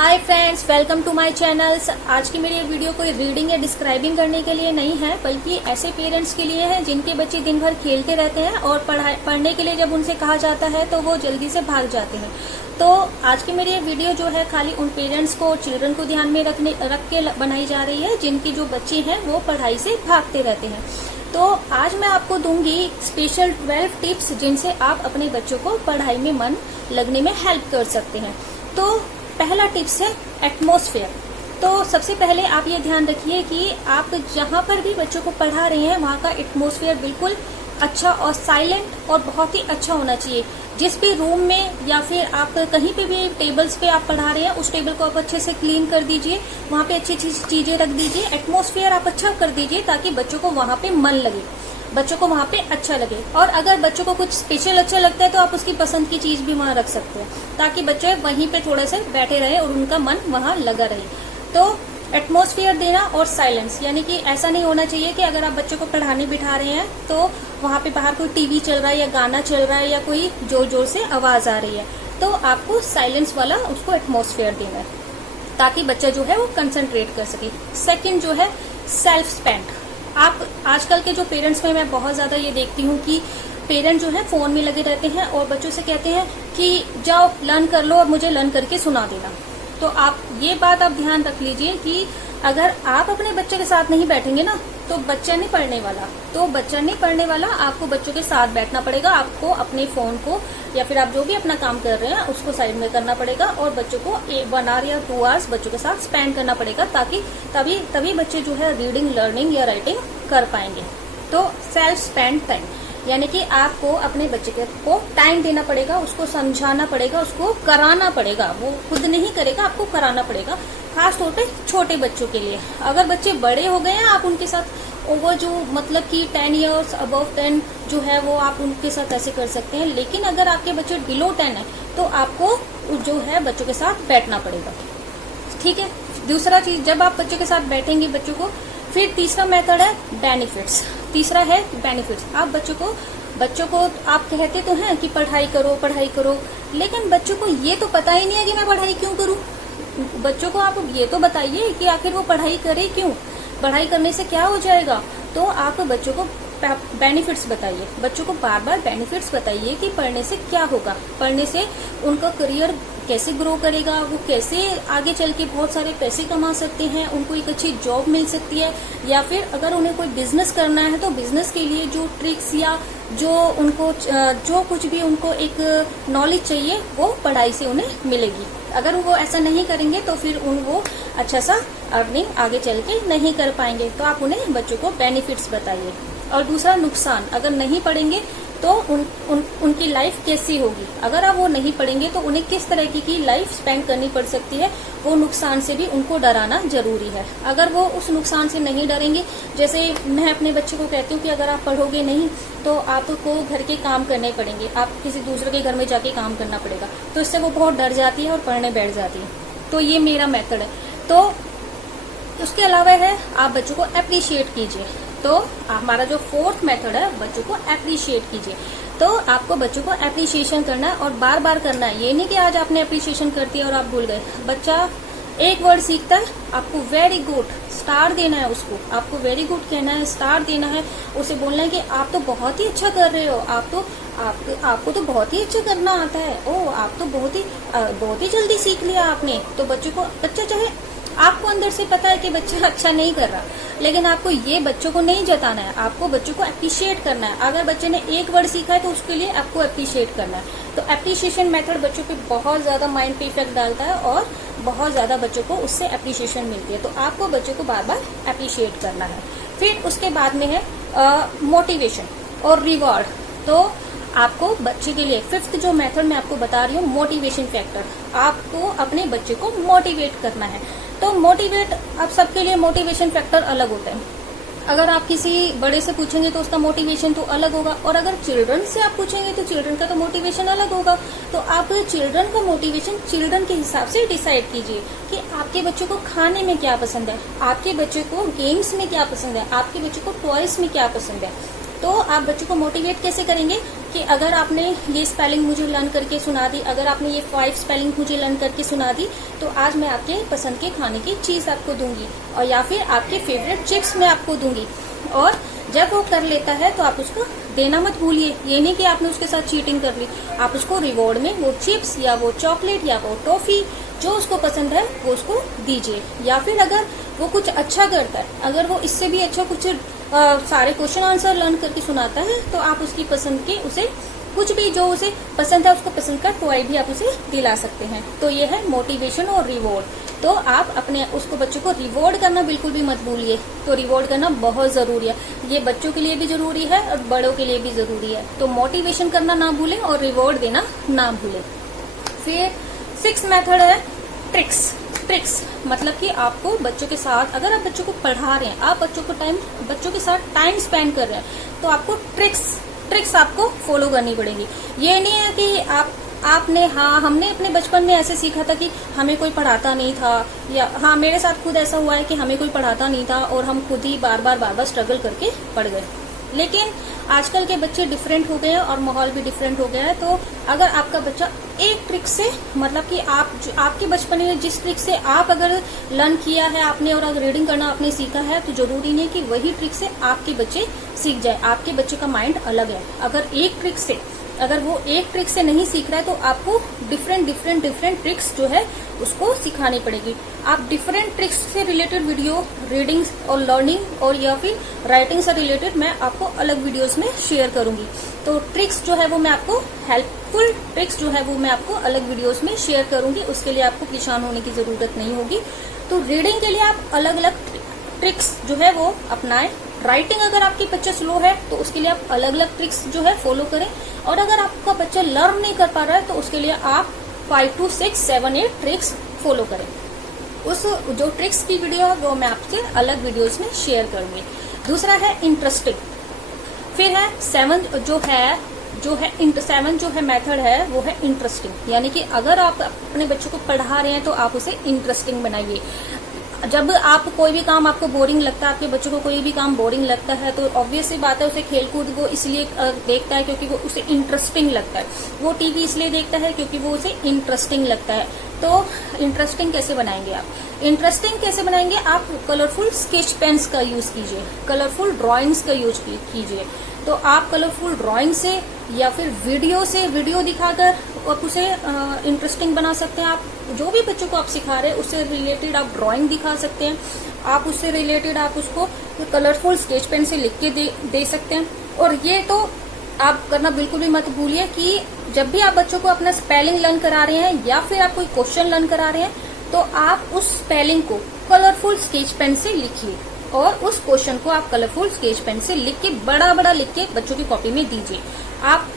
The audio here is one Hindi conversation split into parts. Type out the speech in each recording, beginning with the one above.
Hi friends, welcome to my channels. आज की मेरी ये वीडियो कोई रीडिंग या डिस्क्राइबिंग करने के लिए नहीं है, बल्कि ऐसे पेरेंट्स के लिए है जिनके बच्चे दिन भर खेलते रहते हैं और पढ़ने के लिए जब उनसे कहा जाता है तो वो जल्दी से भाग जाते हैं। तो आज की मेरी ये वीडियो जो है खाली उन पेरेंट्स को, चिल्ड्रन को ध्यान में रख के बनाई जा रही है जिनकी जो बच्चे हैं वो पढ़ाई से भागते रहते हैं। तो आज मैं आपको दूंगी स्पेशल 12 टिप्स जिनसे आप अपने बच्चों को पढ़ाई में मन लगने में हेल्प कर सकते हैं। तो पहला टिप्स है एटमॉस्फेयर। तो सबसे पहले आप ये ध्यान रखिए कि आप जहाँ पर भी बच्चों को पढ़ा रहे हैं वहाँ का एटमॉस्फेयर बिल्कुल अच्छा और साइलेंट और बहुत ही अच्छा होना चाहिए। जिस भी रूम में या फिर आप कहीं पे भी टेबल्स पे आप पढ़ा रहे हैं उस टेबल को आप अच्छे से क्लीन कर दीजिए, वहाँ पे अच्छी अच्छी चीजें रख दीजिए, एटमॉस्फेयर आप अच्छा कर दीजिए ताकि बच्चों को वहाँ पे मन लगे, बच्चों को वहाँ पे अच्छा लगे। और अगर बच्चों को कुछ स्पेशल अच्छा लगता है तो आप उसकी पसंद की चीज भी वहाँ रख सकते हैं ताकि बच्चे वहीं पे थोड़े से बैठे रहे और उनका मन वहाँ लगा रहे। तो एटमॉस्फेयर देना और साइलेंस, यानी कि ऐसा नहीं होना चाहिए कि अगर आप बच्चों को पढ़ाने बिठा रहे हैं तो वहाँ पे बाहर कोई टीवी चल रहा है या गाना चल रहा है या कोई जोर जोर से आवाज आ रही है, तो आपको साइलेंस वाला उसको एटमॉस्फेयर देना है ताकि बच्चा जो है वो कंसंट्रेट कर सके। सेकंड जो है सेल्फ स्पेंड। आप आजकल के जो पेरेंट्स में मैं बहुत ज्यादा ये देखती हूँ कि पेरेंट जो है फोन में लगे रहते हैं और बच्चों से कहते हैं कि जाओ लर्न कर लो और मुझे लर्न करके सुना देना। तो आप ये बात आप ध्यान रख लीजिए कि अगर आप अपने बच्चे के साथ नहीं बैठेंगे ना तो बच्चा नहीं पढ़ने वाला। तो बच्चा नहीं पढ़ने वाला, आपको बच्चों के साथ बैठना पड़ेगा। आपको अपने फोन को या फिर आप जो भी अपना काम कर रहे हैं उसको साइड में करना पड़ेगा और बच्चों को 1 आवर या 2 आवर्स बच्चों के साथ स्पेंड करना पड़ेगा ताकि तभी बच्चे जो है रीडिंग, लर्निंग या राइटिंग कर पाएंगे। तो सेल्फ स्पेंड टाइम, यानी कि आपको अपने बच्चे को टाइम देना पड़ेगा, उसको समझाना पड़ेगा, उसको कराना पड़ेगा। वो खुद नहीं करेगा, आपको कराना पड़ेगा, खास तौर पे छोटे बच्चों के लिए। अगर बच्चे बड़े हो गए हैं आप उनके साथ ओवर जो मतलब कि 10 इयर्स अबव 10 जो है वो आप उनके साथ ऐसे कर सकते हैं। लेकिन अगर आपके बच्चे बिलो 10 है तो आपको जो है बच्चों के साथ बैठना पड़ेगा, ठीक है। दूसरा चीज, जब आप बच्चों के साथ बैठेंगे बच्चों को, फिर तीसरा मेथड है बेनिफिट्स। तीसरा है बेनिफिट्स। आप बच्चों को आप कहते तो हैं कि पढ़ाई करो, लेकिन बच्चों को ये तो पता ही नहीं है कि मैं पढ़ाई क्यों करूं। बच्चों को आप ये तो बताइए कि आखिर वो पढ़ाई करे क्यों, पढ़ाई करने से क्या हो जाएगा। तो आप बच्चों को बेनिफिट्स बताइए, बच्चों को बार बार बेनिफिट्स बताइए कि पढ़ने से क्या होगा, पढ़ने से उनका करियर कैसे ग्रो करेगा, वो कैसे आगे चल के बहुत सारे पैसे कमा सकते हैं, उनको एक अच्छी जॉब मिल सकती है, या फिर अगर उन्हें कोई बिजनेस करना है तो बिजनेस के लिए जो ट्रिक्स या जो कुछ भी उनको एक नॉलेज चाहिए वो पढ़ाई से उन्हें मिलेगी। अगर वो ऐसा नहीं करेंगे तो फिर वो अच्छा सा अर्निंग आगे चल के नहीं कर पाएंगे। तो आप उन्हें बच्चों को बेनिफिट्स बताइए। और दूसरा नुकसान, अगर नहीं पढ़ेंगे तो उनकी लाइफ कैसी होगी, अगर आप वो नहीं पढ़ेंगे तो उन्हें किस तरह की लाइफ स्पेंड करनी पड़ सकती है, वो नुकसान से भी उनको डराना जरूरी है। अगर वो उस नुकसान से नहीं डरेंगे, जैसे मैं अपने बच्चे को कहती हूँ कि अगर आप पढ़ोगे नहीं तो आपको घर के काम करने पड़ेंगे, आप किसी दूसरे के घर में जाके काम करना पड़ेगा, तो इससे वो बहुत डर जाती है और पढ़ने बैठ जाती है। तो ये मेरा मेथड है। तो उसके अलावा है आप बच्चों को अप्रिशिएट कीजिए। तो हमारा जो 4th मेथड है, बच्चों को अप्रिशिएट कीजिए। तो आपको बच्चों को अप्रिशिएशन करना है और बार बार करना है। ये नहीं कि आज आपने अप्रिशिएशन कर दिया और आप भूल गए। बच्चा एक वर्ड सीखता है, आपको वेरी गुड स्टार देना है, उसको आपको वेरी गुड कहना है, स्टार देना है, उसे बोलना है कि आप तो बहुत ही अच्छा कर रहे हो, आपको तो बहुत ही अच्छा करना आता है, ओ आप तो बहुत ही जल्दी सीख लिया आपने। तो बच्चा चाहे आपको अंदर से पता है कि बच्चा अच्छा नहीं कर रहा, लेकिन आपको ये बच्चों को नहीं जताना है, आपको बच्चों को अप्रिशिएट करना है। अगर बच्चे ने एक वर्ड सीखा है तो उसके लिए आपको अप्रिशिएट करना है। तो अप्रिशिएशन मेथड बच्चों पे बहुत ज्यादा माइंड पे इफेक्ट डालता है और बहुत ज्यादा बच्चों को उससे अप्रिशिएशन मिलती है। तो आपको बच्चों को बार बार अप्रिशिएट करना है। फिर उसके बाद में है मोटिवेशन और रिवॉर्ड। तो आपको बच्चे के लिए 5th जो मेथड मैं आपको बता रही हूँ, मोटिवेशन फैक्टर। आपको अपने बच्चे को मोटिवेट करना है। तो मोटिवेट, अब सबके लिए मोटिवेशन फैक्टर अलग होता है। अगर आप किसी बड़े से पूछेंगे तो उसका मोटिवेशन तो अलग होगा, और अगर चिल्ड्रन से आप पूछेंगे तो चिल्ड्रन का तो मोटिवेशन अलग होगा। तो आप चिल्ड्रन का मोटिवेशन चिल्ड्रन के हिसाब से डिसाइड कीजिए कि आपके बच्चे को खाने में क्या पसंद है, आपके बच्चे को गेम्स में क्या पसंद है, आपके बच्चे को टॉयज में क्या पसंद है। तो आप बच्चों को मोटिवेट कैसे करेंगे, कि अगर आपने ये स्पेलिंग मुझे लर्न करके सुना दी, अगर आपने ये 5 स्पेलिंग मुझे लर्न करके सुना दी, तो आज मैं आपके पसंद के खाने की चीज़ आपको दूंगी, और या फिर आपके फेवरेट चिप्स मैं आपको दूंगी। और जब वो कर लेता है तो आप उसको देना मत भूलिए। ये नहीं कि आपने उसके साथ चीटिंग कर ली, आप उसको रिवॉर्ड में वो चिप्स या वो चॉकलेट या वो टॉफी जो उसको पसंद है वो उसको दीजिए। या फिर अगर वो कुछ अच्छा करता है, अगर वो इससे भी अच्छा कुछ सारे क्वेश्चन आंसर लर्न करके सुनाता है, तो आप उसकी पसंद के उसे कुछ भी जो उसे पसंद है, उसको पसंद का टॉय भी आप उसे दिला सकते हैं। तो ये है मोटिवेशन और रिवॉर्ड। तो आप अपने उसको बच्चों को रिवॉर्ड करना बिल्कुल भी मत भूलिए। तो रिवॉर्ड करना बहुत जरूरी है, ये बच्चों के लिए भी जरूरी है और बड़ों के लिए भी जरूरी है। तो मोटिवेशन करना ना भूलें और रिवॉर्ड देना ना भूलें। फिर 6 मेथड है ट्रिक्स। ट्रिक्स मतलब कि आपको बच्चों के साथ, अगर आप बच्चों को पढ़ा रहे हैं, आप बच्चों के साथ टाइम स्पेंड कर रहे हैं, तो आपको ट्रिक्स आपको फॉलो करनी पड़ेगी। ये नहीं है कि हमने अपने बचपन में ऐसे सीखा था कि हमें कोई पढ़ाता नहीं था, या मेरे साथ खुद ऐसा हुआ है कि हमें कोई पढ़ाता नहीं था और हम खुद ही बार बार स्ट्रगल करके पढ़ गए। लेकिन आजकल के बच्चे डिफरेंट हो गए हैं और माहौल भी डिफरेंट हो गया है। तो अगर आपका बच्चा एक ट्रिक से, मतलब कि आपके बचपन में जिस ट्रिक से आप अगर लर्न किया है आपने और अगर रीडिंग करना आपने सीखा है, तो जरूरी नहीं कि वही ट्रिक से आपके बच्चे सीख जाए। आपके बच्चे का माइंड अलग है। अगर वो एक ट्रिक से नहीं सीख रहा है, तो आपको डिफरेंट ट्रिक्स जो है उसको सिखानी पड़ेगी। आप डिफरेंट ट्रिक्स से रिलेटेड वीडियो, रीडिंग और लर्निंग और या फिर राइटिंग से रिलेटेड मैं आपको अलग वीडियोस में शेयर करूंगी। तो ट्रिक्स जो है वो मैं आपको, हेल्पफुल ट्रिक्स जो है वो मैं आपको अलग वीडियोस में शेयर करूंगी। उसके लिए आपको परेशान होने की जरूरत नहीं होगी। तो रीडिंग के लिए आप अलग अलग ट्रिक्स जो है वो अपनाएं। राइटिंग अगर आपकी बच्चा स्लो है तो उसके लिए आप अलग अलग ट्रिक्स जो है फॉलो करें। और अगर आपका बच्चा लर्न नहीं कर पा रहा है, तो उसके लिए आप 5 to 6, 7, 8 ट्रिक्स फॉलो करें। उस जो ट्रिक्स की वीडियो है वो मैं आपसे अलग वीडियोस में शेयर करूंगी। दूसरा है इंटरेस्टिंग। फिर है 7 जो है मेथड है वो है इंटरेस्टिंग। यानी कि अगर आप अपने बच्चों को पढ़ा रहे हैं तो आप उसे इंटरेस्टिंग बनाइए। जब आप कोई भी काम आपको बोरिंग लगता है, आपके बच्चों को कोई भी काम बोरिंग लगता है, तो ऑब्वियस सी बात है उसे खेलकूद वो इसलिए देखता है क्योंकि वो उसे इंटरेस्टिंग लगता है। वो टीवी इसलिए देखता है क्योंकि वो उसे इंटरेस्टिंग लगता है। तो इंटरेस्टिंग कैसे बनाएंगे आप? आप कलरफुल स्केच पेन्स का यूज कीजिए, कलरफुल ड्राइंग्स का यूज कीजिए। तो आप कलरफुल ड्राइंग से या फिर वीडियो दिखाकर आप उसे इंटरेस्टिंग बना सकते हैं। आप जो भी बच्चों को आप सिखा रहे हैं उससे रिलेटेड आप ड्राइंग दिखा सकते हैं। आप उससे रिलेटेड आप उसको कलरफुल स्केच पेन से लिख के दे सकते हैं। और ये तो आप करना बिल्कुल भी मत भूलिए कि जब भी आप बच्चों को अपना स्पेलिंग लर्न करा रहे हैं या फिर आप कोई क्वेश्चन लर्न करा रहे हैं, तो आप उस स्पेलिंग को कलरफुल स्केच पेन से लिखिए और उस क्वेश्चन को आप कलरफुल स्केच पेन से लिख के बड़ा लिख के बच्चों की कॉपी में दीजिए। आप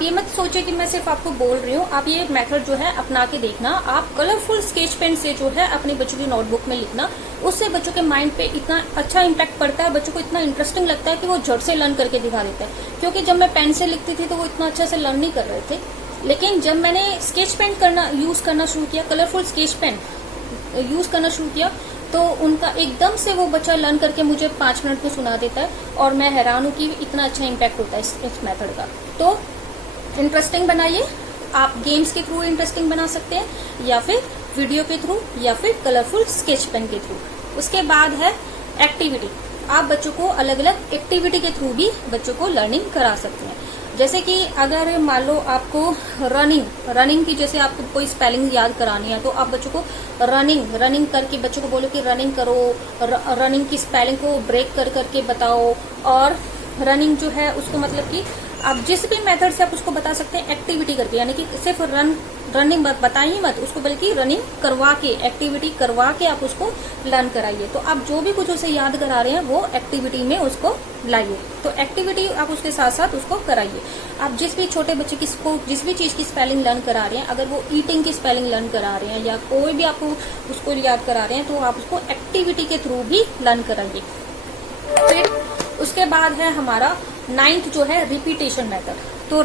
ये मत सोचिए कि मैं सिर्फ आपको बोल रही हूँ। आप ये मेथड जो है अपना के देखना। आप कलरफुल स्केच पेन से जो है अपने बच्चों की नोटबुक में लिखना, उससे बच्चों के माइंड पे इतना अच्छा इम्पैक्ट पड़ता है, बच्चों को इतना इंटरेस्टिंग लगता है कि वो झट से लर्न करके दिखा देता है। क्योंकि जब मैं पेन से लिखती थी तो वो इतना अच्छा से लर्न नहीं कर रहे थे, लेकिन जब मैंने स्केच पेन यूज करना शुरू किया, कलरफुल स्केच पेन यूज करना शुरू किया, तो उनका एकदम से वो बच्चा लर्न करके मुझे 5 मिनट में सुना देता है। और मैं हैरान हूँ कि इतना अच्छा इम्पैक्ट होता है इस मेथड का। तो इंटरेस्टिंग बनाइए। आप गेम्स के थ्रू इंटरेस्टिंग बना सकते हैं, या फिर वीडियो के थ्रू, या फिर कलरफुल स्केच पेन के थ्रू। उसके बाद है एक्टिविटी। आप बच्चों को अलग अलग एक्टिविटी के थ्रू भी बच्चों को लर्निंग करा सकते हैं। जैसे कि अगर मान लो आपको रनिंग की, जैसे आपको कोई स्पेलिंग याद करानी है, तो आप बच्चों को रनिंग करके बच्चों को बोलो कि रनिंग करो, रनिंग की स्पेलिंग को ब्रेक करके बताओ। और रनिंग जो है उसको मतलब कि आप जिस भी मेथड से आप उसको बता सकते हैं एक्टिविटी करके, यानी कि सिर्फ रनिंग बताइए मत उसको, बल्कि रनिंग करवा के, एक्टिविटी करवा के आप उसको लर्न कराइए। तो आप जो भी कुछ उसे याद करा रहे हैं वो एक्टिविटी में उसको लाइए। तो एक्टिविटी आप उसके साथ साथ उसको कराइए। आप जिस भी छोटे बच्चे की जिस भी चीज की स्पेलिंग लर्न करा रहे हैं, अगर वो ईटिंग की स्पेलिंग लर्न करा रहे हैं या कोई भी आपको उसको याद करा रहे हैं, तो आप उसको एक्टिविटी के थ्रू भी लर्न कराइए। फिर उसके बाद है हमारा 9th जो है रिपीटेशन मेथड। तो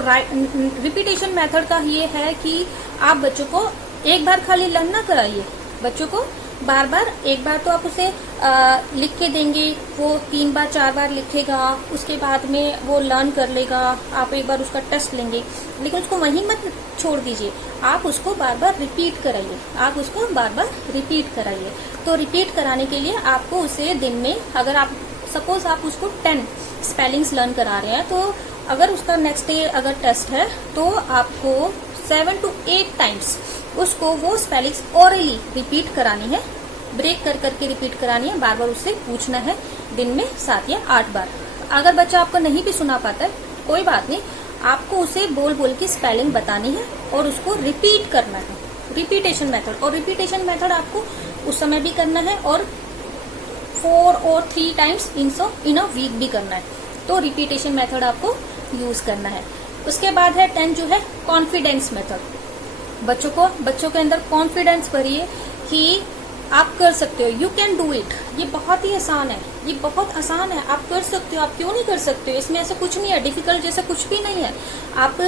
रिपीटेशन मेथड का ये है कि आप बच्चों को एक बार खाली लर्न ना कराइए, बच्चों को बार बार, एक बार तो आप उसे लिख के देंगे, वो 3 बार 4 बार लिखेगा, उसके बाद में वो लर्न कर लेगा, आप एक बार उसका टेस्ट लेंगे, लेकिन उसको वहीं मत छोड़ दीजिए, आप उसको बार बार रिपीट कराइए, आप उसको बार बार रिपीट कराइए। तो रिपीट कराने के लिए आपको उसे दिन में, अगर आप सपोज आप उसको 10 स्पेलिंग्स लर्न करा रहे हैं, तो अगर उसका नेक्स्ट डे अगर टेस्ट है तो आपको 7 to 8 टाइम्स उसको वो स्पेलिंग्स ओरली रिपीट करानी है, ब्रेक कर करके रिपीट करानी है, बार बार उससे पूछना है, दिन में 7 या 8 बार। अगर बच्चा आपको नहीं भी सुना पाता है कोई बात नहीं, आपको उसे बोल बोल के स्पेलिंग बतानी है और उसको रिपीट करना है, रिपीटेशन मेथड। और रिपीटेशन मेथड आपको उस समय भी करना है और 4 और 3 टाइम्स इन अ वीक भी करना है। तो रिपीटेशन मेथड आपको यूज करना है। उसके बाद है 10 जो है कॉन्फिडेंस मेथड। बच्चों के अंदर कॉन्फिडेंस भरिए कि आप कर सकते हो, यू कैन डू इट। ये बहुत ही आसान है, ये बहुत आसान है, आप कर सकते हो, आप क्यों नहीं कर सकते हो, इसमें ऐसा कुछ नहीं है, डिफिकल्ट जैसा कुछ भी नहीं है। आप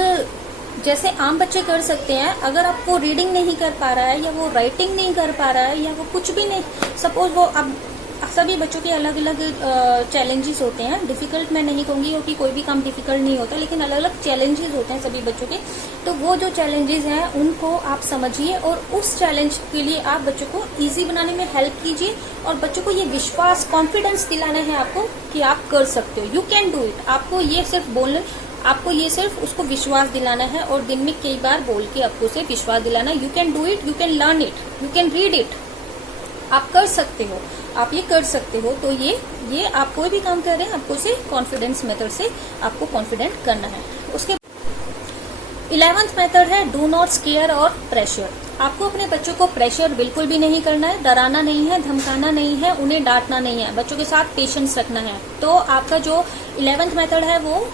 जैसे आम बच्चे कर सकते हैं, अगर आप वो रीडिंग नहीं कर पा रहा है या वो राइटिंग नहीं कर पा रहा है या वो कुछ भी नहीं, सपोज वो अब सभी बच्चों के अलग अलग चैलेंजेस होते हैं, डिफिकल्ट मैं नहीं कहूंगी क्योंकि कोई भी काम डिफिकल्ट नहीं होता, लेकिन अलग अलग चैलेंजेस होते हैं सभी बच्चों के। तो वो जो चैलेंजेस हैं उनको आप समझिए और उस चैलेंज के लिए आप बच्चों को इजी बनाने में हेल्प कीजिए और बच्चों को ये विश्वास, कॉन्फिडेंस दिलाना है आपको कि आप कर सकते हो, यू कैन डू इट। आपको ये सिर्फ बोलना, आपको ये सिर्फ उसको विश्वास दिलाना है और दिन में कई बार बोल के आपको उसे विश्वास दिलाना है, you can do it, you can learn it, you can read it, आप कर सकते हो, आप ये कर सकते हो। तो ये आप कोई भी काम कर रहे हैं, आपको उसे कॉन्फिडेंस मेथड से आपको कॉन्फिडेंट करना है। उसके 11th मेथड है डू नॉट स्केयर और प्रेशर। आपको अपने बच्चों को प्रेशर बिल्कुल भी नहीं करना है, डराना नहीं है, धमकाना नहीं है, उन्हें डांटना नहीं है, बच्चों के साथ पेशेंस रखना है। तो आपका जो 11th मेथड है वो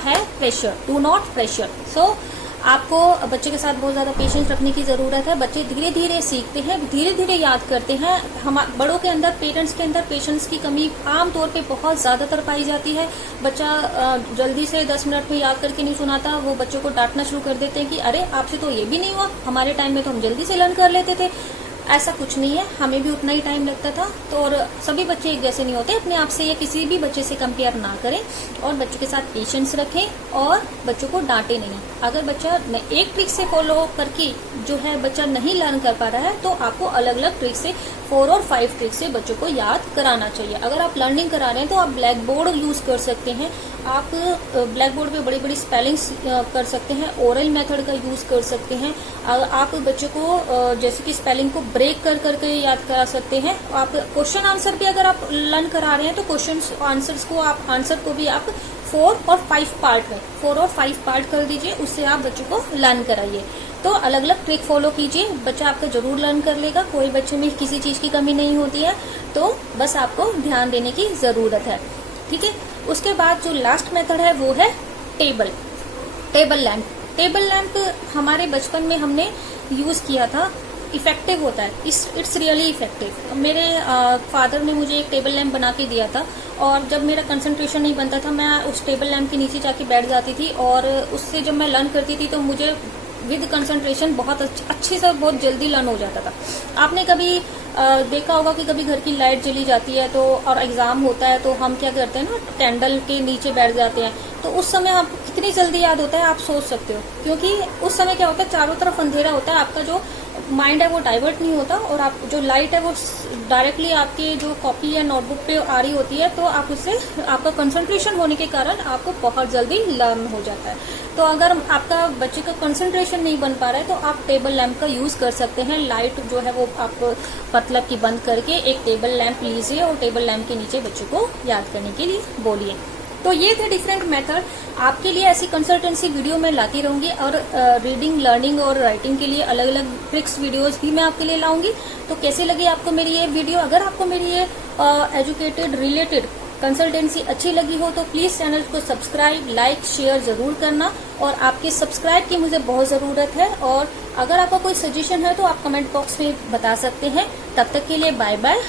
है प्रेशर, डू नॉट प्रेशर। सो आपको बच्चे के साथ बहुत ज्यादा पेशेंस रखने की जरूरत है। बच्चे धीरे धीरे सीखते हैं, धीरे धीरे याद करते हैं। हम बड़ों के अंदर, पेरेंट्स के अंदर पेशेंस की कमी आमतौर पे बहुत ज्यादातर पाई जाती है। बच्चा जल्दी से 10 मिनट में याद करके नहीं सुनाता, वो बच्चों को डांटना शुरू कर देते हैं कि अरे आपसे तो ये भी नहीं हुआ, हमारे टाइम में तो हम जल्दी से लर्न कर लेते थे। ऐसा कुछ नहीं है, हमें भी उतना ही टाइम लगता था। तो और सभी बच्चे एक जैसे नहीं होते, अपने आप से या किसी भी बच्चे से कंपेयर ना करें और बच्चों के साथ पेशेंस रखें और बच्चों को डांटे नहीं। अगर बच्चा एक ट्रिक से फॉलो करके जो है बच्चा नहीं लर्न कर पा रहा है तो आपको अलग अलग ट्रिक से 4 और 5 ट्रिक से बच्चों को याद कराना चाहिए। अगर आप लर्निंग करा रहे हैं तो आप ब्लैक बोर्ड यूज कर सकते हैं, आप ब्लैक बोर्ड पे बड़ी बड़ी स्पेलिंग्स कर सकते हैं, ओरल मेथड का यूज कर सकते हैं। आप बच्चों को जैसे कि स्पेलिंग को ब्रेक कर करके याद करा सकते हैं। आप क्वेश्चन आंसर भी अगर आप लर्न करा रहे हैं तो क्वेश्चन आंसर्स को आप आंसर को भी आप 4 और 5 पार्ट में 4 और 5 पार्ट कर दीजिए, उससे आप बच्चों को लर्न कराइए। तो अलग अलग ट्रिक फॉलो कीजिए, बच्चा आपका जरूर लर्न कर लेगा। कोई बच्चे में किसी चीज की कमी नहीं होती है, तो बस आपको ध्यान देने की जरूरत है। ठीक है। उसके बाद जो लास्ट मेथड है वो है टेबल लैंप। टेबल लैंप हमारे बचपन में हमने यूज किया था, इफेक्टिव होता है, इट्स रियली इफेक्टिव। मेरे फादर ने मुझे एक टेबल लैंप बना के दिया था और जब मेरा कंसंट्रेशन नहीं बनता था, मैं उस टेबल लैंप के नीचे जाके बैठ जाती थी और उससे जब मैं लर्न करती थी तो मुझे विद कंसंट्रेशन बहुत अच्छे से बहुत जल्दी लर्न हो जाता था। आपने कभी देखा होगा कि कभी घर की लाइट चली जाती है तो और एग्जाम होता है तो हम क्या करते हैं ना, कैंडल के नीचे बैठ जाते हैं, तो उस समय आपको कितनी जल्दी याद होता है आप सोच सकते हो, क्योंकि उस समय क्या होता है, चारों तरफ अंधेरा होता है, आपका जो माइंड है वो डाइवर्ट नहीं होता और आप जो लाइट है वो डायरेक्टली आपके जो कॉपी या नोटबुक पे आ रही होती है, तो आप उससे आपका कंसंट्रेशन होने के कारण आपको बहुत जल्दी लर्न हो जाता है। तो अगर आपका बच्चे का कंसंट्रेशन नहीं बन पा रहा है तो आप टेबल लैंप का यूज कर सकते हैं। लाइट जो है वो आप मतलब कि बंद करके एक टेबल लैंप लीजिए और टेबल लैंप के नीचे बच्चों को याद करने के लिए बोलिए। तो ये थे डिफरेंट मेथड। आपके लिए ऐसी कंसल्टेंसी वीडियो मैं लाती रहूंगी और रीडिंग, लर्निंग और राइटिंग के लिए अलग अलग ट्रिक्स वीडियोस भी मैं आपके लिए लाऊंगी। तो कैसे लगी आपको मेरी ये वीडियो? अगर आपको मेरी ये एजुकेटेड रिलेटेड कंसल्टेंसी अच्छी लगी हो तो प्लीज चैनल को सब्सक्राइब, लाइक, शेयर जरूर करना और आपके सब्सक्राइब की मुझे बहुत जरूरत है। और अगर आपका कोई सजेशन है तो आप कमेंट बॉक्स में बता सकते हैं। तब तक के लिए बाय बाय।